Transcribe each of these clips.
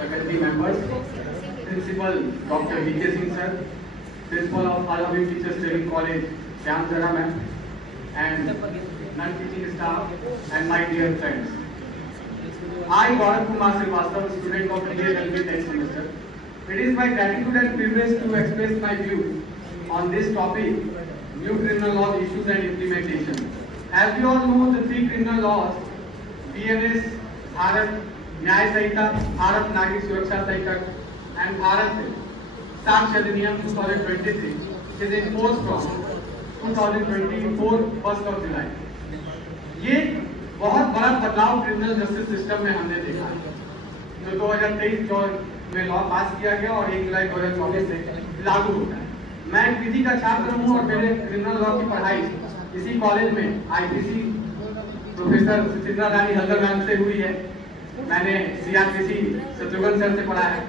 faculty members, Principal Dr. V.K. Singh sir, Principal of Al-Habib Teachers Training College, Shyam Zara ma'am, and non-teaching staff, and my dear friends. I, Gaurav Kumar Srivastava, student of BA 10th semester. It is my gratitude and privilege to express my view on this topic, new criminal law issues and implementation. As we all know, the three criminal laws, BNS, Bharat Nyay Sanhita, Bharat Nagrik Suraksha Sanhita, and Bharat Sakshya Adhiniyam 2023 is enforced from 2024 1st of July. ये बहुत बड़ा बदलाव criminal justice system में हमने देखा है, जो 2023 में लॉ पास किया गया और 1 जुलाई 2024 से लागू होता है। मैं एक विधि का छात्र हूँ और मेरे क्रिमिनल लॉ की पढ़ाई इसी कॉलेज में आईपीसी प्रोफेसर सुचित्रा रानी हल्दर मैम से हुई है। मैंने सीआरपीसी शत्रुघ्न सर से पढ़ा है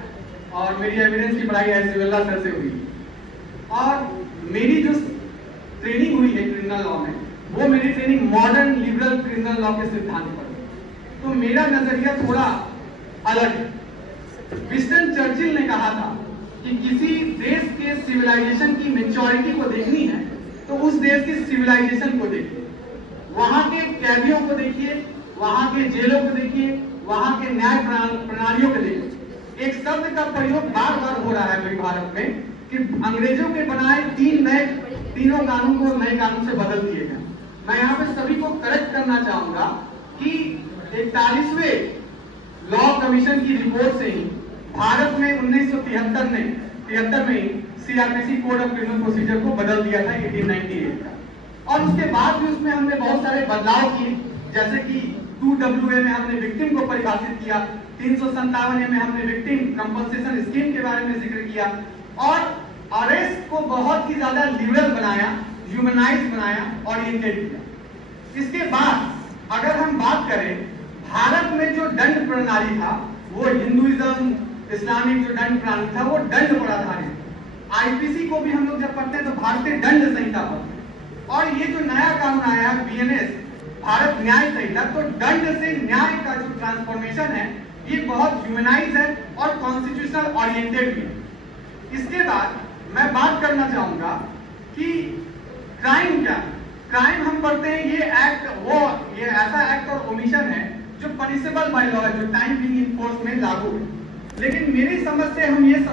और मेरी एविडेंस की पढ़ाई एस जुवेल्ला सर से हुई और मेरी जो ट्रेनिंग हुई है क्रिमिनल लॉ में, वो मेरी training modern liberal criminal law के सिद्धांत पर है। तो मेरा नजरिया थोड़ा अलग है। विंस्टन चर्चिल ने कहा था कि किसी देश के सिविलाइजेशन की मैच्योरिटी को देखनी है तो उस देश की सिविलाइजेशन को देखिए, वहां के कैदियों को देखिए, वहां के जेलों को देखिए, वहां के न्याय प्रणालियों को देखिए। एक शब्द का प्रयोग बार बार हो रहा है मेरे भारत में कि अंग्रेजों के बनाए तीनों कानून को नए कानून से बदल दिए गए। मैं यहाँ पे सभी को करेक्ट करना चाहूंगा कि 41वें लॉ कमीशन की रिपोर्ट से ही भारत में 1973 में ही CrPC code of criminal procedure को बदल दिया था 1898 का। और उसके बाद भी उसमें हमने बहुत सारे बदलाव किए, जैसे कि 2WA में हमने विक्टिम को परिभाषित किया, 357 में हमने विक्टिम कंपनसेशन स्कीम के बारे में जिक्र किया और अरेस्ट को बहुत ही ज्यादा लिबरल बनाया, ह्यूमनाइज बनाया, ओरिएंटेड किया। इसके बाद अगर हम बात करें, भारत में जो दंड प्रणाली था वो हिंदुइज्म इस्लामिक जो दंड प्रणाली था वो दंड पर आधारित। आईपीसी को भी हम लोग जब पढ़ते हैं तो भारतीय दंड संहिता पर, और ये जो नया कानून आया है बीएनएस भारत न्याय संहिता, तो दंड से न्याय का जो ट्रांसफॉर्मेशन है ये बहुत ह्यूमनाइज है और कॉन्स्टिट्यूशनल ओरिएंटेड भी है। इसके बाद मैं बात करना चाहूंगा कि क्राइम क्या है। क्राइम हम पढ़ते हैं ये ऐसा एक्ट और ओमिशन है जो पनिशेबल बाय लॉ है, जो टाइम बीइंग इन फोर्स में लागू है। लेकिन मेरी समझ से हम ये